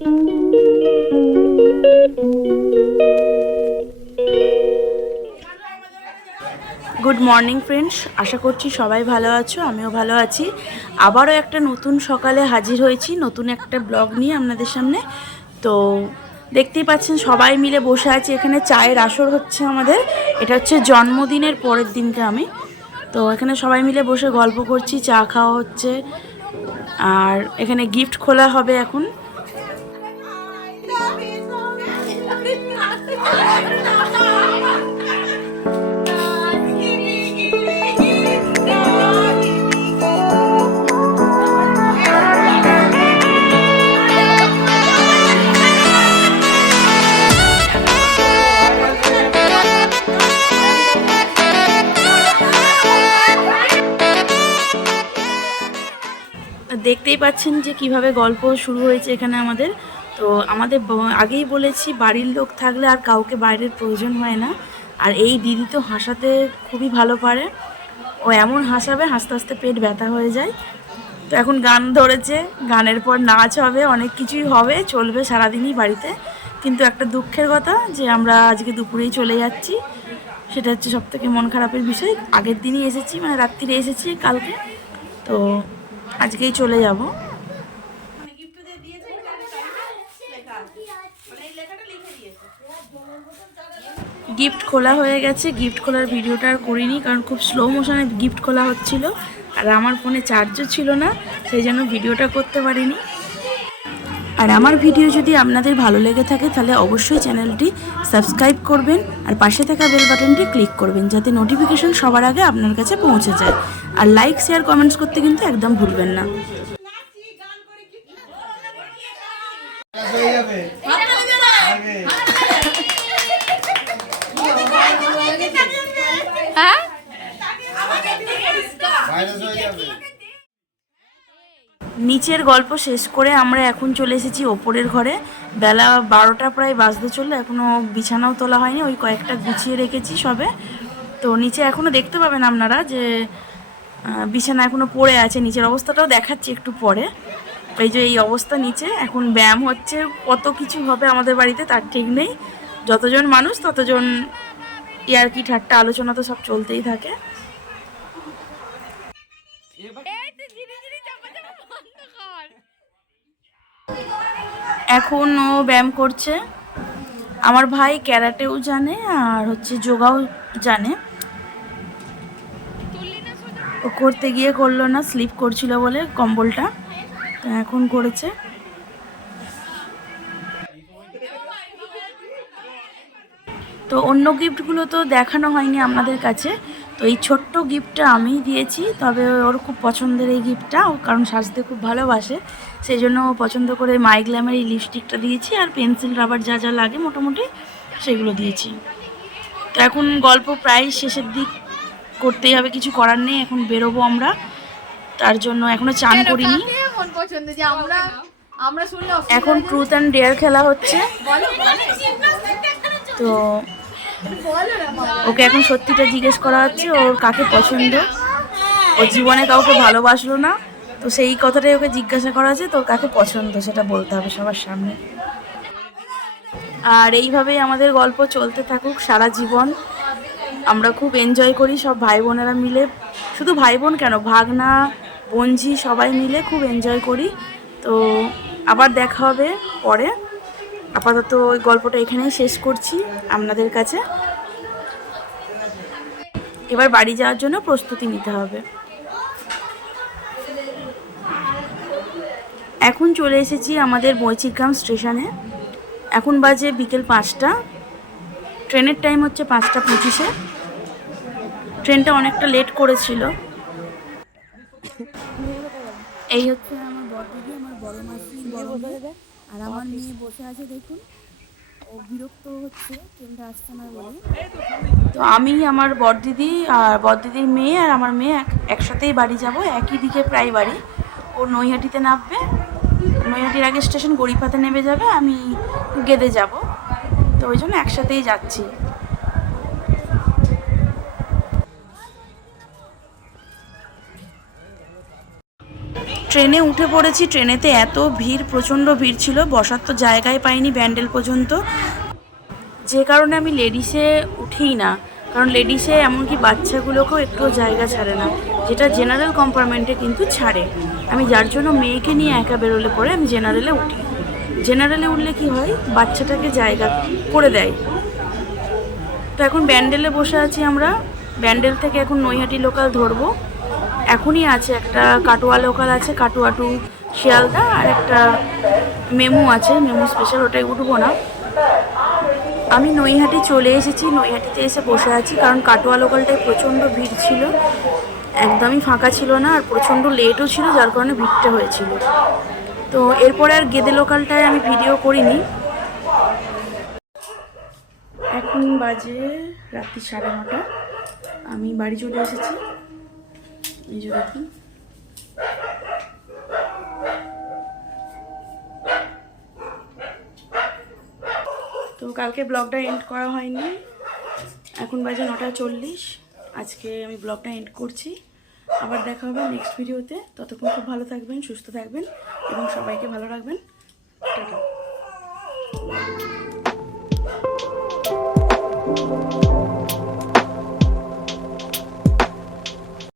Good morning friends, আশা করছি সবাই ভালো আছো, আমিও ভালো আছি। আবারও একটা নতুন সকালে হাজির হয়েছি নতুন একটা ব্লগ নিয়ে আপনাদের সামনে। তো দেখতেই পাচ্ছেন সবাই মিলে বসে আছি, এখানে চায়ের আসর হচ্ছে আমাদের। এটা হচ্ছে জন্মদিনের পরের দিনকে আমি তো এখানে সবাই মিলে বসে গল্প করছি, চা খাওয়া হচ্ছে, আর এখানে গিফট খোলা হবে এখন। দেখতেই পাচ্ছেন যে কিভাবে গল্প শুরু হয়েছে এখানে আমাদের। তো আমাদের আগেই বলেছি, বাড়ির লোক থাকলে আর কাউকে বাইরের প্রয়োজন হয় না। আর এই দিদি তো হাসাতে খুবই ভালো পারে, ও এমন হাসাবে হাসতে হাসতে পেট ব্যথা হয়ে যায়। তো এখন গান ধরেছে, গানের পর নাচ হবে, অনেক কিছুই হবে, চলবে সারাদিনই বাড়িতে। কিন্তু একটা দুঃখের কথা যে আমরা আজকে দুপুরেই চলে যাচ্ছি, সেটা হচ্ছে সবথেকে মন খারাপের বিষয়। আগের দিনই এসেছি, মানে রাত্রিরে এসেছি কালকে, তো আজকেই চলে যাব। গিফট খোলা হয়ে গেছে, গিফট খোলার ভিডিওটা আর করিনি, কারণ খুব স্লো মোশনে গিফট খোলা হচ্ছিল, আর আমার ফোনে চার্জও ছিল না, সেই জন্য ভিডিওটা করতে পারিনি। আর আমার ভিডিও যদি আপনাদের ভালো লেগে থাকে তাহলে অবশ্যই চ্যানেলটি সাবস্ক্রাইব করবেন, আর পাশে থাকা বেল বাটনটি ক্লিক করবেন যাতে নোটিফিকেশন সবার আগে আপনার কাছে পৌঁছে যায়। আর লাইক শেয়ার কমেন্টস করতে কিন্তু একদম ভুলবেন না। নিচের গল্প শেষ করে আমরা এখন চলে এসেছি ওপরের ঘরে। বেলা 12টা প্রায় বাজতে চললো, এখনও বিছানাও তোলা হয়নি, ওই কয়েকটা গুছিয়ে রেখেছি সবে। তো নিচে এখনও দেখতে পাবেন আপনারা যে বিছানা এখনও পড়ে আছে, নিচের অবস্থাটাও দেখাচ্ছি একটু পরে। এই যে এই অবস্থা নিচে, এখন ব্যায়াম হচ্ছে, কত কিছু হবে আমাদের বাড়িতে তার ঠিক নেই। যতজন মানুষ ততজন ইয়ার্কি ঠাট্টা আলোচনা তো সব চলতেই থাকে। এখন ও ব্যায়াম করছে। আমার ভাই ক্যারাটেও জানে আর হচ্ছে যোগাও জানে। ও করতে গিয়ে করলো না, স্লিপ করছিল বলে কম্বলটা, তো এখন করেছে। তো অন্য গিফটগুলো তো দেখানো হয়নি আপনাদের কাছে, তো এই ছোট্ট গিফটটা আমি দিয়েছি, তবে ওর খুব পছন্দের এই গিফটটা, কারণ সাজতে খুব ভালোবাসে, সেই জন্য ও পছন্দ করে মাইগ্ল্যামের এই লিপস্টিকটা দিয়েছি, আর পেন্সিল রাবার যা যা লাগে মোটামুটি সেগুলো দিয়েছি। তো এখন গল্প প্রায় শেষের দিক, করতেই হবে, কিছু করার নেই, এখন বেরোবো আমরা, তার জন্য এখনো চান করিনি। এখন ট্রুথ অ্যান্ড ডেয়ার খেলা হচ্ছে, তো ওকে এখন সত্যিটা জিজ্ঞেস করা হচ্ছে ওর কাকে পছন্দ। ও জীবনে কাউকে ভালোবাসলো না, তো সেই কথাটাই ওকে জিজ্ঞাসা করা হচ্ছে, তোর কাকে পছন্দ সেটা বলতে হবে সবার সামনে। আর এইভাবেই আমাদের গল্প চলতে থাকুক সারা জীবন। আমরা খুব এনজয় করি সব ভাই বোনেরা মিলে, শুধু ভাই বোন কেন, ভাগনা বোনঝি সবাই মিলে খুব এনজয় করি। তো আবার দেখা হবে পরে, আপাতত ওই গল্পটা এখানেই শেষ করছি আপনাদের কাছে। এবার বাড়ি যাওয়ার জন্য প্রস্তুতি নিতে হবে। এখন চলে এসেছি আমাদের বৈচিগ্রাম স্টেশনে, এখন বাজে বিকেল 5টা, ট্রেনের টাইম হচ্ছে 5টা 25-এ। ট্রেনটা অনেকটা লেট করেছিল। এই হচ্ছে আমার বড় দিদি, আমার বড় মাসি, বড় মেয়ে, আর আমার মেয়ে বসে আছে দেখুন, ও বিরক্ত হচ্ছে ট্রেনটা আসছে না বলে। তো আমি, আমার বড়দিদি আর বড়দিদির মেয়ে আর আমার মেয়ে একসাথেই বাড়ি যাব, একই দিকে প্রায় বাড়ি। ও নৈহাটিতে নামবে, নৈহাটির আগে স্টেশন গড়িপাতে নেমে যাবে, আমি গেদে যাব, তো ওই জন্য একসাথেই যাচ্ছি। ট্রেনে উঠে পড়েছি। ট্রেনেতে এত ভিড়, প্রচণ্ড ভিড় ছিল, বসার তো জায়গায় পাইনি ব্যান্ডেল পর্যন্ত, যে কারণে আমি লেডিসে উঠিই না। কারণ লেডিসে এমনকি বাচ্চাগুলোকেও একটু জায়গা ছাড়ে না, যেটা জেনারেল কম্পার্টমেন্টে কিন্তু ছাড়ে। আমি যার জন্য মেয়েকে নিয়ে একা বেরোলে পরে আমি জেনারেলে উঠি। জেনারেলে উঠলে কি হয়, বাচ্চাটাকে জায়গা করে দেয়। তো এখন ব্যান্ডেলে বসে আছি আমরা। ব্যান্ডেল থেকে এখন নৈহাটি লোকাল ধরবো। এখনই আছে একটা কাটোয়া লোকাল আছে, কাটোয়া টু শিয়ালদা, আর একটা মেমু আছে, মেমু স্পেশাল, ওটাই উঠবো না। আমি নৈহাটি চলে এসেছি, নৈহাটিতে এসে বসে আছি, কারণ কাটোয়া লোকালটায় প্রচণ্ড ভিড় ছিল, একদমই ফাঁকা ছিল না, আর প্রচণ্ড লেটও ছিল, যার কারণে ভিড়টা হয়েছিল। তো এরপরে আর গেদে লোকালটায় আমি ভিডিও করিনি। এখন বাজে রাত্রি 9:30, আমি বাড়ি চলে এসেছি। এই যে দেখুন, তো কালকে ব্লগটা এন্ড করা হয়নি, এখন বাজে 9:40। আজকে আমি ব্লগটা এন্ড করছি। আবার দেখা হবে নেক্সট ভিডিওতে। ততক্ষণ খুব ভালো থাকবেন, সুস্থ থাকবেন এবং সবাইকে ভালো রাখবেন। টাটা।